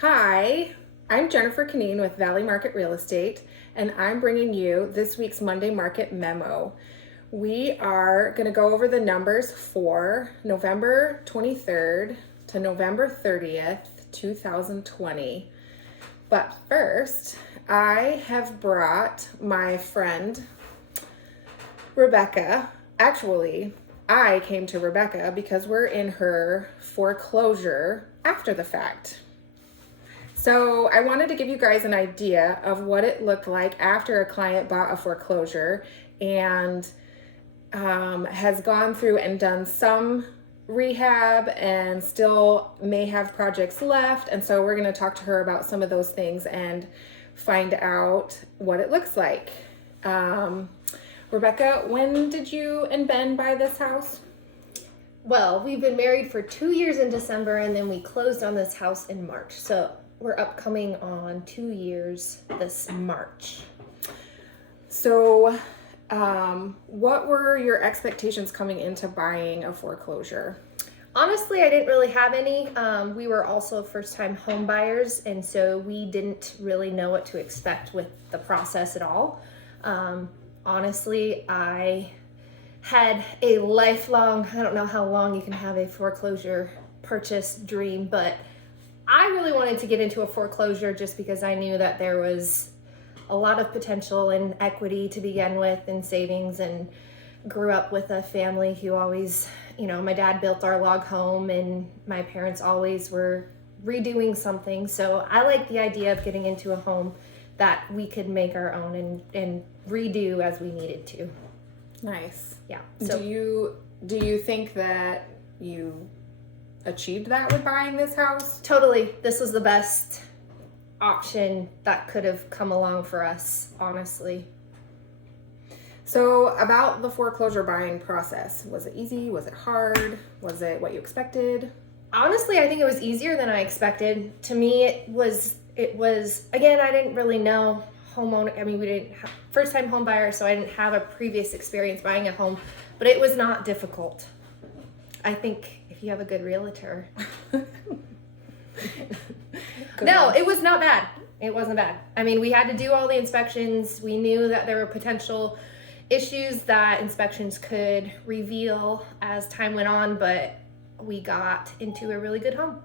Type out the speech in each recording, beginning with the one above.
Hi, I'm Jennifer Canine with Valley Market Real Estate, and I'm bringing you this week's Monday Market Memo. We are going to go over the numbers for November 23rd to November 30th, 2020. But first, I have brought my friend Rebecca. Actually, I came to Rebecca because we're in her foreclosure after the fact. So I wanted to give you guys an idea of what it looked like after a client bought a foreclosure and has gone through and done some rehab and still may have projects left. And so we're going to talk to her about some of those things and find out what it looks like. Rebecca, when did you and Ben buy this house? Well, we've been married for 2 years in December, and then we closed on this house in March. So we're upcoming on 2 years this March. So, what were your expectations coming into buying a foreclosure? Honestly, I didn't really have any. We were also first-time home buyers, and so we didn't really know what to expect with the process at all. Honestly, I had a lifelong, I don't know how long you can have a foreclosure purchase dream, but I really wanted to get into a foreclosure just because I knew that there was a lot of potential and equity to begin with and savings, and grew up with a family who always, my dad built our log home and my parents always were redoing something. So I like the idea of getting into a home that we could make our own and redo as we needed to. Nice. Yeah. So Do you think that you achieved that with buying this house? totally, this was the best option that could have come along for us, honestly. So about the foreclosure buying process, was it easy? Was it hard? Was it what you expected? Honestly, I think it was easier than I expected. To me, it was again, I didn't really know homeowner. I mean, we didn't have first-time home buyer, so I didn't have a previous experience buying a home, but it was not difficult. I think if you have a good realtor. No, it was not bad. It wasn't bad. I mean, we had to do all the inspections. We knew that there were potential issues that inspections could reveal as time went on, but we got into a really good home.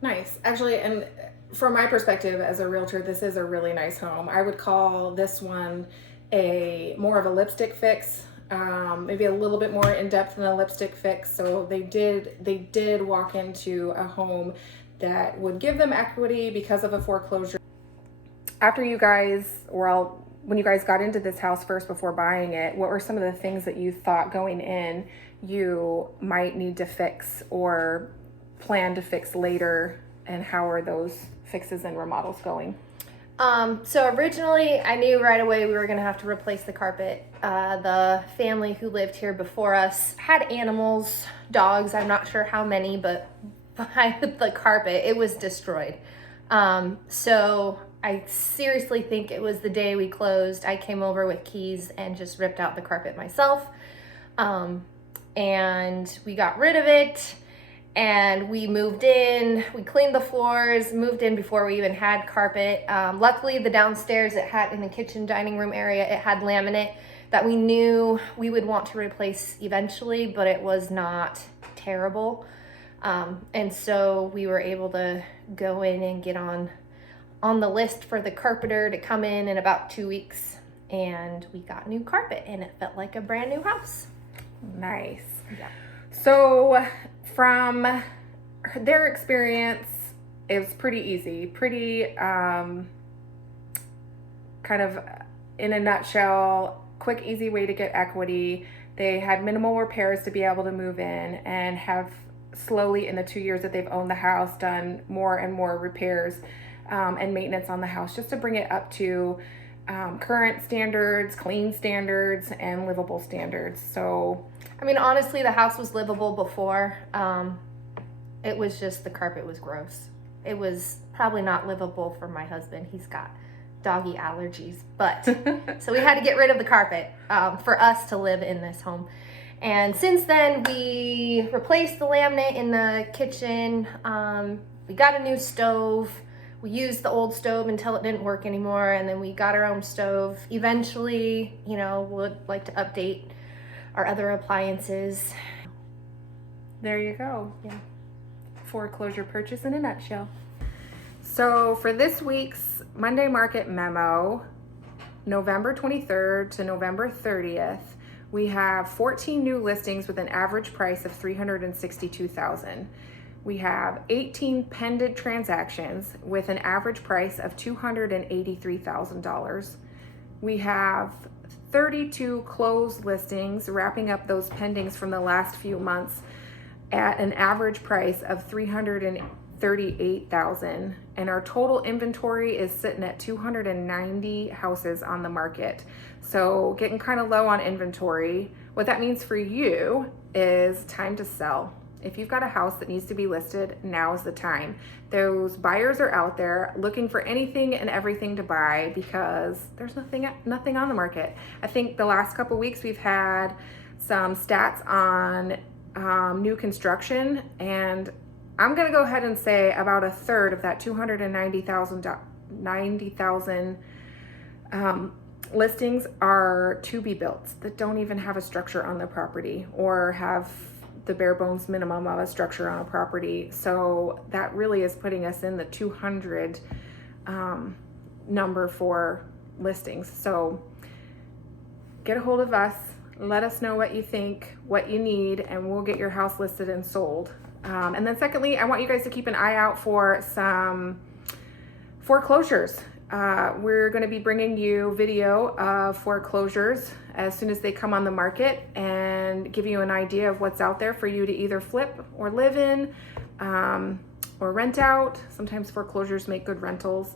Nice. Actually, and from my perspective as a realtor, this is a really nice home. I would call this one more of a lipstick fix, maybe a little bit more in depth than a lipstick fix. So they did walk into a home that would give them equity because of a foreclosure. When you guys got into this house first before buying it, what were some of the things that you thought going in you might need to fix or plan to fix later, and how are those fixes and remodels going? So originally I knew right away we were going to have to replace the carpet. The family who lived here before us had animals, dogs, I'm not sure how many, but behind the carpet, it was destroyed. So I seriously think it was the day we closed. I came over with keys and just ripped out the carpet myself. And we got rid of it. And we moved in, we cleaned the floors, moved in before we even had carpet. Luckily, the downstairs in the kitchen dining room area, it had laminate that we knew we would want to replace eventually, but it was not terrible. And so we were able to go in and get on the list for the carpenter to come in about 2 weeks. And we got new carpet and it felt like a brand new house. Nice. Yeah. So from their experience, it was pretty easy, kind of in a nutshell, quick, easy way to get equity. They had minimal repairs to be able to move in and have slowly in the 2 years that they've owned the house done more and more repairs and maintenance on the house just to bring it up to current standards, clean standards, and livable standards. So I mean, honestly, the house was livable before. It was just the carpet was gross. It was probably not livable for my husband. He's got doggy allergies, but so we had to get rid of the carpet for us to live in this home. And since then, we replaced the laminate in the kitchen, we got a new stove. We used the old stove until it didn't work anymore, and then we got our own stove. Eventually, you know, would like to update our other appliances. There you go. Yeah. Foreclosure purchase in a nutshell. So for this week's Monday Market Memo, November 23rd to November 30th, we have 14 new listings with an average price of $362,000. We have 18 pending transactions with an average price of $283,000. We have 32 closed listings, wrapping up those pendings from the last few months at an average price of $338,000. And our total inventory is sitting at 290 houses on the market. So getting kind of low on inventory. What that means for you is time to sell. If you've got a house that needs to be listed, now's the time. Those buyers are out there looking for anything and everything to buy because there's nothing on the market. I think the last couple weeks we've had some stats on new construction, and I'm gonna go ahead and say about a third of that 290,000 listings are to be built that don't even have a structure on their property or have the bare bones minimum of a structure on a property. So that really is putting us in the 200 number for listings. So get a hold of us, let us know what you think, what you need, and we'll get your house listed and sold. And then secondly, I want you guys to keep an eye out for some foreclosures. We're going to be bringing you video of foreclosures as soon as they come on the market and give you an idea of what's out there for you to either flip or live in or rent out. Sometimes foreclosures make good rentals.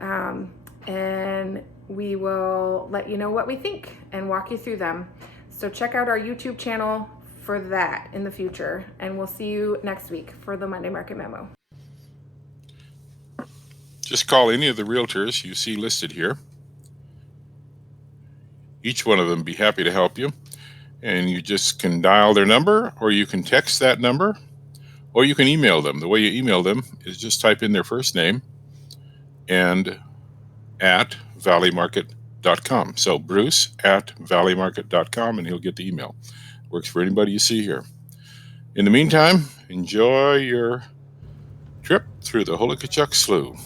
And we will let you know what we think and walk you through them. So check out our YouTube channel for that in the future. And we'll see you next week for the Monday Market Memo. Just call any of the realtors you see listed here. Each one of them be happy to help you. And you just can dial their number, or you can text that number, or you can email them. The way you email them is just type in their first name and at valleymarket.com. So Bruce at valleymarket.com, and he'll get the email. Works for anybody you see here. In the meantime, enjoy your trip through the Holikachuk Slough.